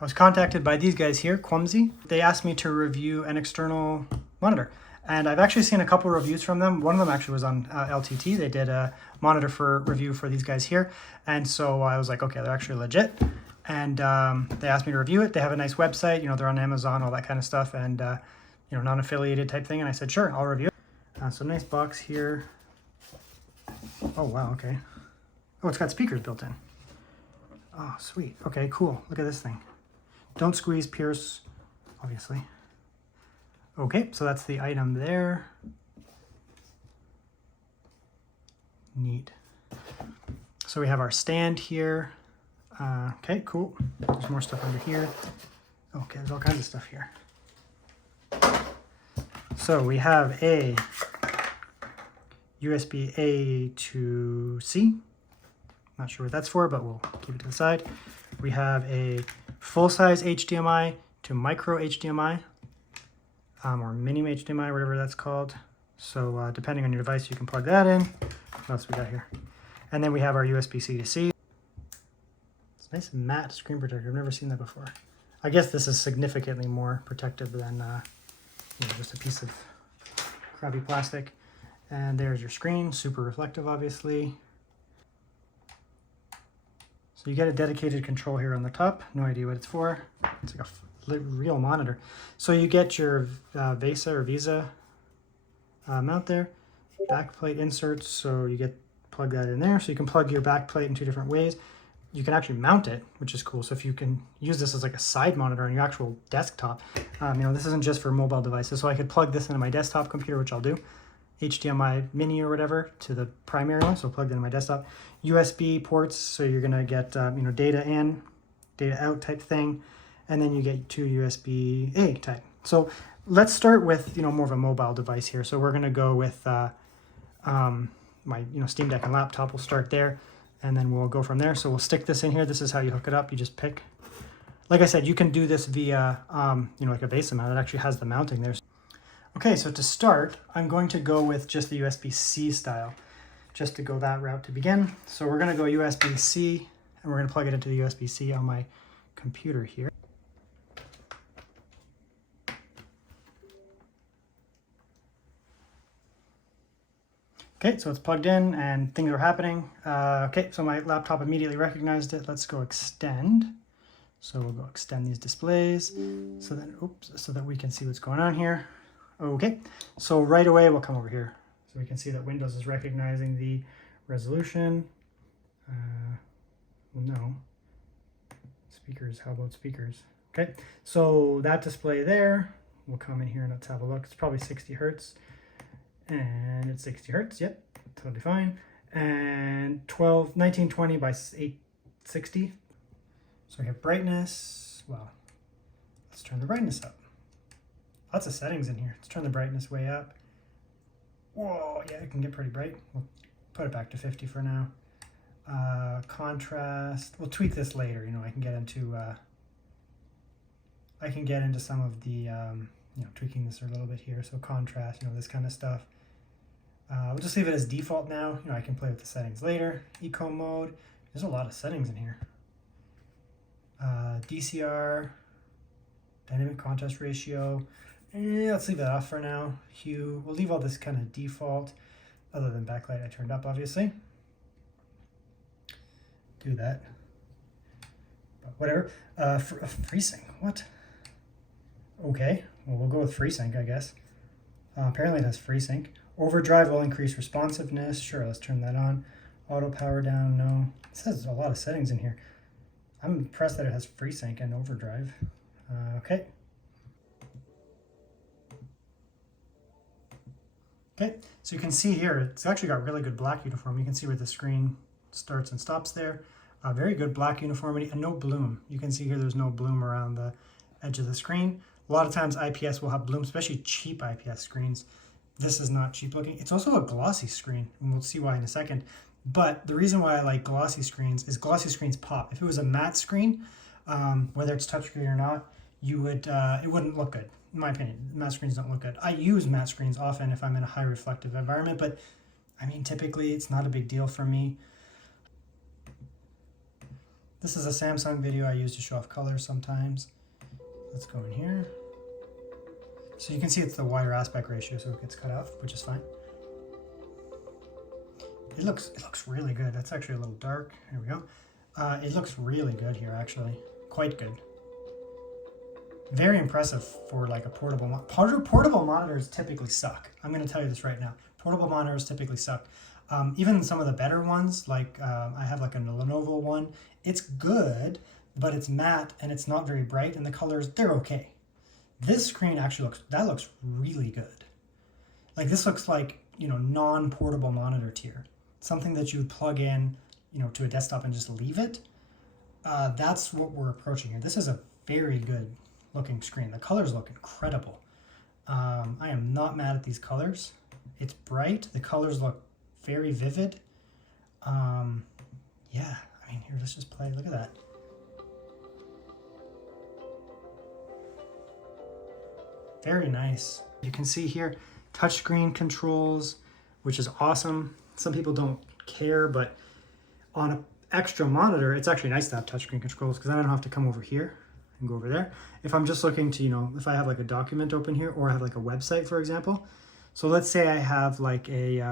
I was contacted by these guys here, Kwumsy. They asked me to review an external monitor. And I've actually seen a couple of reviews from them. One of them actually was on LTT. They did a monitor for review for these guys here. And so I was like, okay, they're actually legit. And they asked me to review it. They have a nice website, you know, they're on Amazon, all that kind of stuff. And, you know, non-affiliated type thing. And I said, sure, I'll review it. So nice box here. Oh, wow, okay. Oh, it's got speakers built in. Oh, sweet. Okay, cool. Look at this thing. Don't squeeze, pierce, obviously. Okay, so that's the item there. Neat. So we have our stand here. Okay, cool. There's more stuff under here. Okay, there's all kinds of stuff here. So we have a USB A to C. Not sure what that's for, but we'll keep it to the side. We have a full-size HDMI to micro HDMI, or mini HDMI, whatever that's called. So depending on your device, you can plug that in. What else we got here? And then we have our USB-C to C. It's a nice matte screen protector. I've never seen that before. I guess this is significantly more protective than you know, just a piece of crappy plastic. And there's your screen, super reflective, obviously. So you get a dedicated control here on the top. No idea what it's for. It's like a real monitor. So you get your Visa mount there. Backplate inserts, so you plug that in there. So you can plug your backplate in two different ways. You can actually mount it, which is cool. So if you can use this as like a side monitor on your actual desktop, you know, this isn't just for mobile devices. So I could plug this into my desktop computer, which I'll do. HDMI mini or whatever to the primary one, so plugged into my desktop. USB ports, so you're gonna get you know, data in, data out type thing, and then you get two USB-A type. So let's start with, you know, more of a mobile device here. So we're gonna go with my, you know, Steam Deck and laptop. We'll start there, and then we'll go from there. So we'll stick this in here. This is how you hook it up. You just pick. Like I said, you can do this via you know, like a Visa mount. It actually has the mounting there. Okay, so to start, I'm going to go with just the USB-C style, just to go that route to begin. So we're gonna go USB-C, and we're gonna plug it into the USB-C on my computer here. Okay, so it's plugged in and things are happening. Okay, so my laptop immediately recognized it. Let's go extend. So we'll go extend these displays so that we can see what's going on here. Okay, so right away we'll come over here. So we can see that Windows is recognizing the resolution. Well, no. Speakers, how about speakers? Okay, so that display there, we'll come in here and let's have a look. It's probably 60 Hertz. And it's 60 Hertz, yep, totally fine. And 1920 by 860. So we have brightness. Well, let's turn the brightness up. Lots of settings in here. Let's turn the brightness way up. Whoa, yeah, it can get pretty bright. We'll put it back to 50 for now. Contrast, we'll tweak this later. You know, I can get into some of the, you know, tweaking this a little bit here. So contrast, you know, this kind of stuff. We'll just leave it as default now. You know, I can play with the settings later. Eco mode, there's a lot of settings in here. DCR, dynamic contrast ratio. Let's leave that off for now. Hue, we'll leave all this kind of default, other than backlight I turned up, obviously. Do that. But whatever. FreeSync, what? Okay, well, we'll go with FreeSync, I guess. Apparently it has FreeSync. Overdrive will increase responsiveness. Sure, let's turn that on. Auto power down, no. It says a lot of settings in here. I'm impressed that it has FreeSync and overdrive. Okay. Okay, so you can see here, it's actually got really good black uniform. You can see where the screen starts and stops there. Very good black uniformity and no bloom. You can see here there's no bloom around the edge of the screen. A lot of times IPS will have bloom, especially cheap IPS screens. This is not cheap looking. It's also a glossy screen, and we'll see why in a second. But the reason why I like glossy screens is glossy screens pop. If it was a matte screen, whether it's touchscreen or not, you would it wouldn't look good. In my opinion, matte screens don't look good. I use matte screens often if I'm in a high reflective environment, but I mean, typically it's not a big deal for me. This is a Samsung video I use to show off colors sometimes. Let's go in here. So you can see it's the wider aspect ratio, so it gets cut off, which is fine. It looks really good. That's actually a little dark. Here we go. It looks really good here, actually. Quite good. Very impressive for like a portable monitor. Portable monitors typically suck. I'm going to tell you this right now. Portable monitors typically suck. Even some of the better ones, like I have like a Lenovo one. It's good, but it's matte and it's not very bright, and the colors, they're okay. This screen actually looks really good. Like this looks like, you know, non-portable monitor tier. Something that you would plug in, you know, to a desktop and just leave it. That's what we're approaching here. This is a very good looking screen. The colors look incredible. I am not mad at these colors. It's bright. The colors look very vivid. Yeah, I mean, here, let's just play. Look at that. Very nice. You can see here, touchscreen controls, which is awesome. Some people don't care, but on an extra monitor, it's actually nice to have touchscreen controls because then I don't have to come over here and go over there. If I'm just looking to, you know, if I have like a document open here, or I have like a website, for example. So let's say I have like a,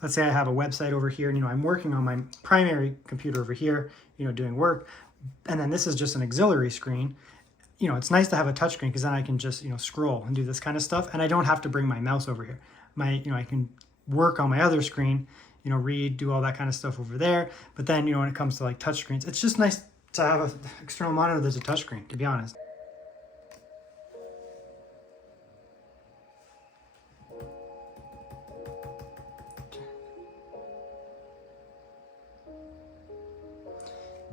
let's say I have a website over here, and, you know, I'm working on my primary computer over here, you know, doing work. And then this is just an auxiliary screen. You know, it's nice to have a touchscreen because then I can just, you know, scroll and do this kind of stuff. And I don't have to bring my mouse over here. You know, I can work on my other screen, you know, read, do all that kind of stuff over there. But then, you know, when it comes to like touch screens, it's just nice to have an external monitor that's a touchscreen, to be honest.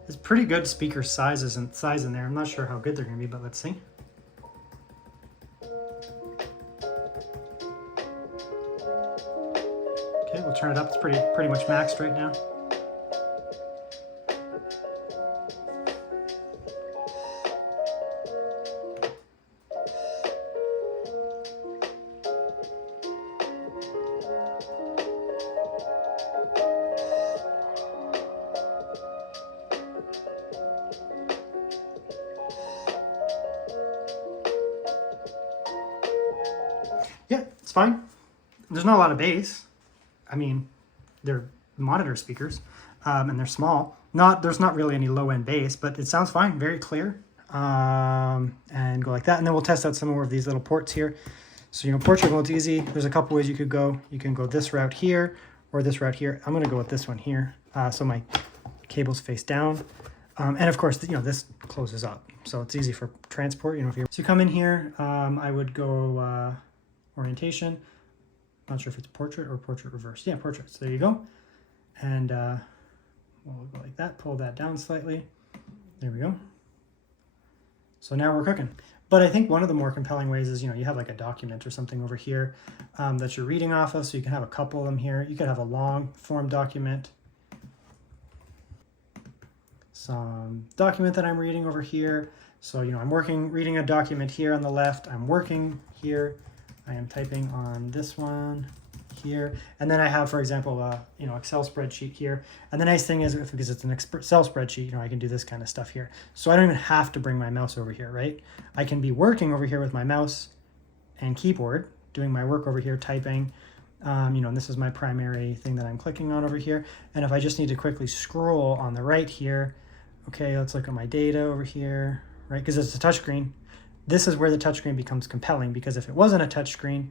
It's pretty good speaker sizes and size in there. I'm not sure how good they're going to be, but let's see. Okay, we'll turn it up. It's pretty much maxed right now. Yeah, it's fine. There's not a lot of bass. I mean, they're monitor speakers, and they're small. There's not really any low-end bass, but it sounds fine, very clear. And go like that. And then we'll test out some more of these little ports here. So, you know, Portugal, it's easy. There's a couple ways you could go. You can go this route here or this route here. I'm going to go with this one here. So my cables face down. And of course, you know, this closes up. So it's easy for transport, you know, so you come in here, I would go, orientation. Not sure if it's portrait or portrait reverse. Yeah, portrait. So there you go. And we'll go like that, pull that down slightly. There we go. So now we're cooking. But I think one of the more compelling ways is, you know, you have like a document or something over here that you're reading off of. So you can have a couple of them here. You could have a long form document. Some document that I'm reading over here. So, you know, I'm reading a document here on the left. I'm working here. I am typing on this one here. And then I have, for example, you know, Excel spreadsheet here. And the nice thing is, because it's an Excel spreadsheet, you know, I can do this kind of stuff here. So I don't even have to bring my mouse over here, right? I can be working over here with my mouse and keyboard, doing my work over here, typing. You know, and this is my primary thing that I'm clicking on over here. And if I just need to quickly scroll on the right here, okay, let's look at my data over here, right? Because it's a touchscreen. This is where the touchscreen becomes compelling, because if it wasn't a touchscreen,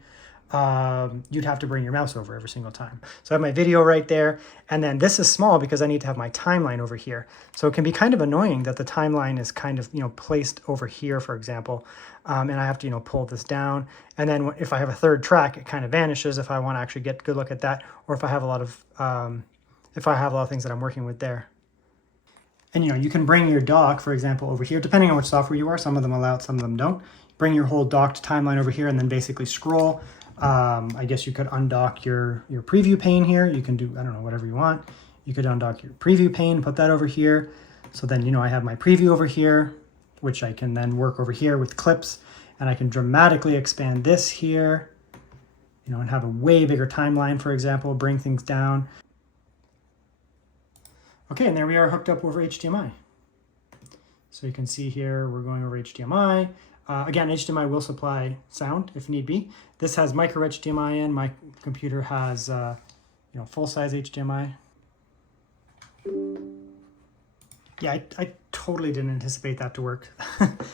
you'd have to bring your mouse over every single time. So I have my video right there, and then this is small because I need to have my timeline over here. So it can be kind of annoying that the timeline is kind of, you know, placed over here, for example, and I have to, you know, pull this down. And then if I have a third track, it kind of vanishes if I want to actually get a good look at that, or if I have a lot of things that I'm working with there. And, you know, you can bring your dock, for example, over here, depending on which software you are. Some of them allow it, some of them don't. Bring your whole docked timeline over here and then basically scroll. I guess you could undock your preview pane here. You can do, I don't know, whatever you want. You could undock your preview pane, put that over here. So then, you know, I have my preview over here, which I can then work over here with clips. And I can dramatically expand this here, you know, and have a way bigger timeline, for example, bring things down. Okay, and there we are hooked up over HDMI. So you can see here, we're going over HDMI. Again, HDMI will supply sound if need be. This has micro HDMI in. My computer has, full-size HDMI. Yeah, I totally didn't anticipate that to work.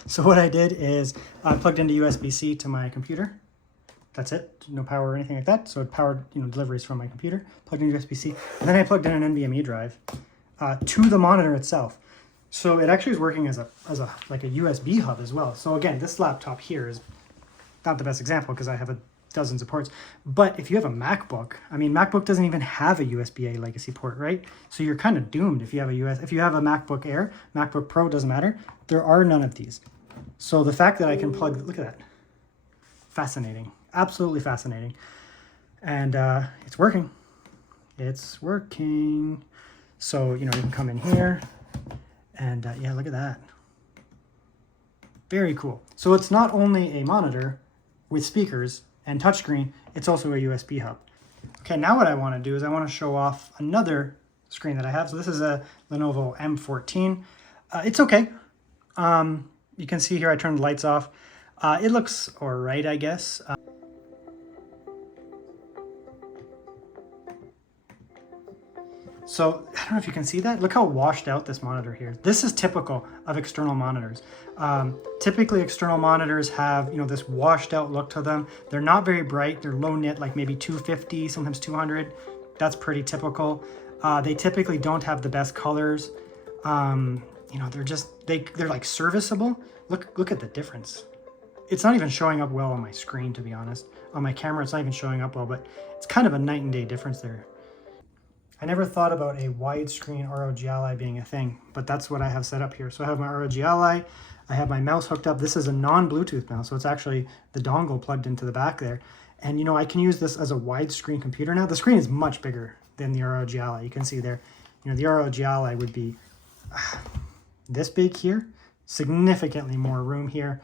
So what I did is I plugged into USB-C to my computer. That's it, no power or anything like that. So it powered, deliveries from my computer, plugged in USB-C. And then I plugged in an NVMe drive to the monitor itself. So it actually is working as a USB hub as well. So again, this laptop here is not the best example because I have dozens of ports. But if you have a MacBook, MacBook doesn't even have a USB-A legacy port, right? So you're kind of doomed if you have if you have a MacBook Air, MacBook Pro, doesn't matter. There are none of these. So the fact that I can plug, look at that, fascinating, absolutely fascinating. And it's working. It's working. So, you can come in here. And yeah, look at that. Very cool. So it's not only a monitor with speakers and touchscreen, it's also a USB hub. Okay, now what I want to do is I want to show off another screen that I have. So this is a Lenovo M14. It's okay. You can see here I turned the lights off. It looks all right, I guess. So I don't know if you can see that. Look how washed out this monitor here. This is typical of external monitors. Typically external monitors have, this washed out look to them. They're not very bright. They're low nit, like maybe 250, sometimes 200. That's pretty typical. They typically don't have the best colors. They're like serviceable. Look at the difference. It's not even showing up well on my screen, to be honest. On my camera, it's not even showing up well, but it's kind of a night and day difference there. I never thought about a widescreen ROG Ally being a thing, but that's what I have set up here. So I have my ROG Ally, I have my mouse hooked up. This is a non-Bluetooth mouse, so it's actually the dongle plugged into the back there. And I can use this as a widescreen computer now. The screen is much bigger than the ROG Ally. You can see there, the ROG Ally would be this big here, significantly more room here.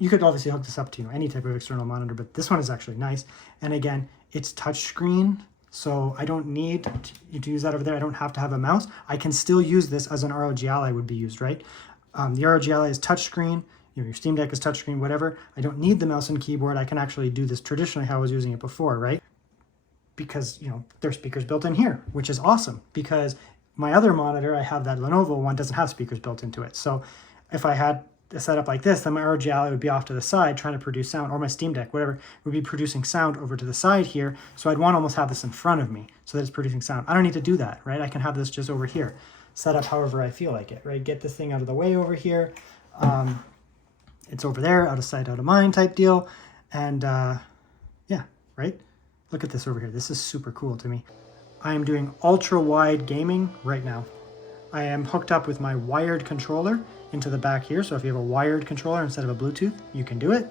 You could obviously hook this up to any type of external monitor, but this one is actually nice. And again, it's touchscreen. So I don't need to use that over there. I don't have to have a mouse. I can still use this as an ROG Ally would be used, right? The ROG Ally is touchscreen. Your Steam Deck is touchscreen, whatever. I don't need the mouse and keyboard. I can actually do this traditionally how I was using it before, right? Because, there's speakers built in here, which is awesome. Because my other monitor, I have that Lenovo one, doesn't have speakers built into it. So if I had a setup like this, then my ROG Ally would be off to the side trying to produce sound, or my Steam Deck, whatever, would be producing sound over to the side here. So I'd want to almost have this in front of me so that it's producing sound. I don't need to do that, right? I can have this just over here, set up however I feel like it, right? Get this thing out of the way over here. It's over there, out of sight, out of mind type deal. And yeah, right? Look at this over here. This is super cool to me. I am doing ultra-wide gaming right now. I am hooked up with my wired controller into the back here. So if you have a wired controller instead of a Bluetooth, you can do it.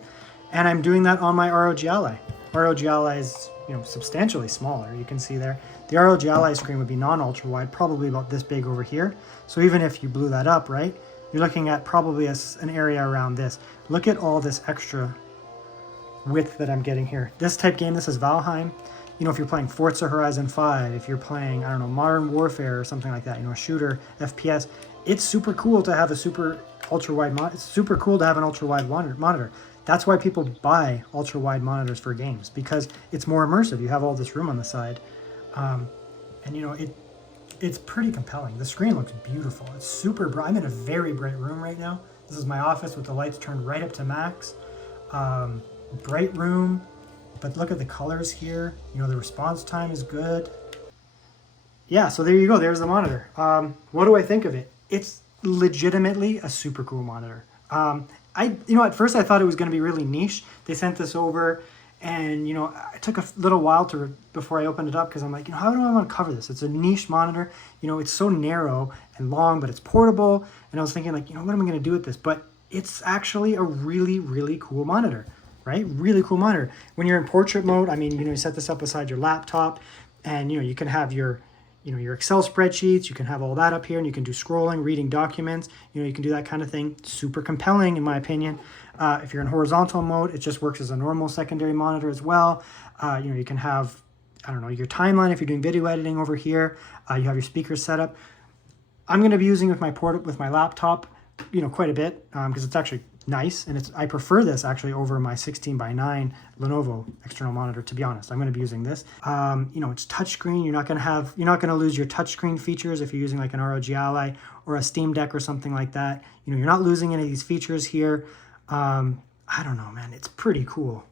And I'm doing that on my ROG Ally. ROG Ally is, substantially smaller. You can see there. The ROG Ally screen would be non-ultra wide, probably about this big over here. So even if you blew that up, right, you're looking at probably an area around this. Look at all this extra width that I'm getting here. This type game, this is Valheim. If you're playing Forza Horizon 5, if you're playing, I don't know, Modern Warfare or something like that, a shooter, FPS, it's super cool to have a super ultra-wide monitor. It's super cool to have an ultra-wide monitor. That's why people buy ultra-wide monitors for games, because it's more immersive. You have all this room on the side. And, it's pretty compelling. The screen looks beautiful. It's super bright. I'm in a very bright room right now. This is my office with the lights turned right up to max. Bright room. But look at the colors here. The response time is good. Yeah, so there you go. There's the monitor. What do I think of it? It's legitimately a super cool monitor. At first I thought it was going to be really niche. They sent this over, and it took a little while before I opened it up, because I'm like, how do I want to cover this? It's a niche monitor. It's so narrow and long, but it's portable. And I was thinking, like, what am I going to do with this? But it's actually a really, really cool monitor. Right? Really cool monitor. When you're in portrait mode, you set this up beside your laptop, and you can have your Excel spreadsheets, you can have all that up here, and you can do scrolling, reading documents, you can do that kind of thing. Super compelling in my opinion. If you're in horizontal mode, it just works as a normal secondary monitor as well. You can have, I don't know, your timeline if you're doing video editing over here. You have your speakers set up. I'm going to be using with my laptop, you know, quite a bit because it's actually nice, and I prefer this actually over my 16:9 Lenovo external monitor. To be honest, I'm going to be using this. You know, it's touchscreen. You're not going to lose your touchscreen features if you're using like an ROG Ally or a Steam Deck or something like that. You know, you're not losing any of these features here. I don't know, man. It's pretty cool.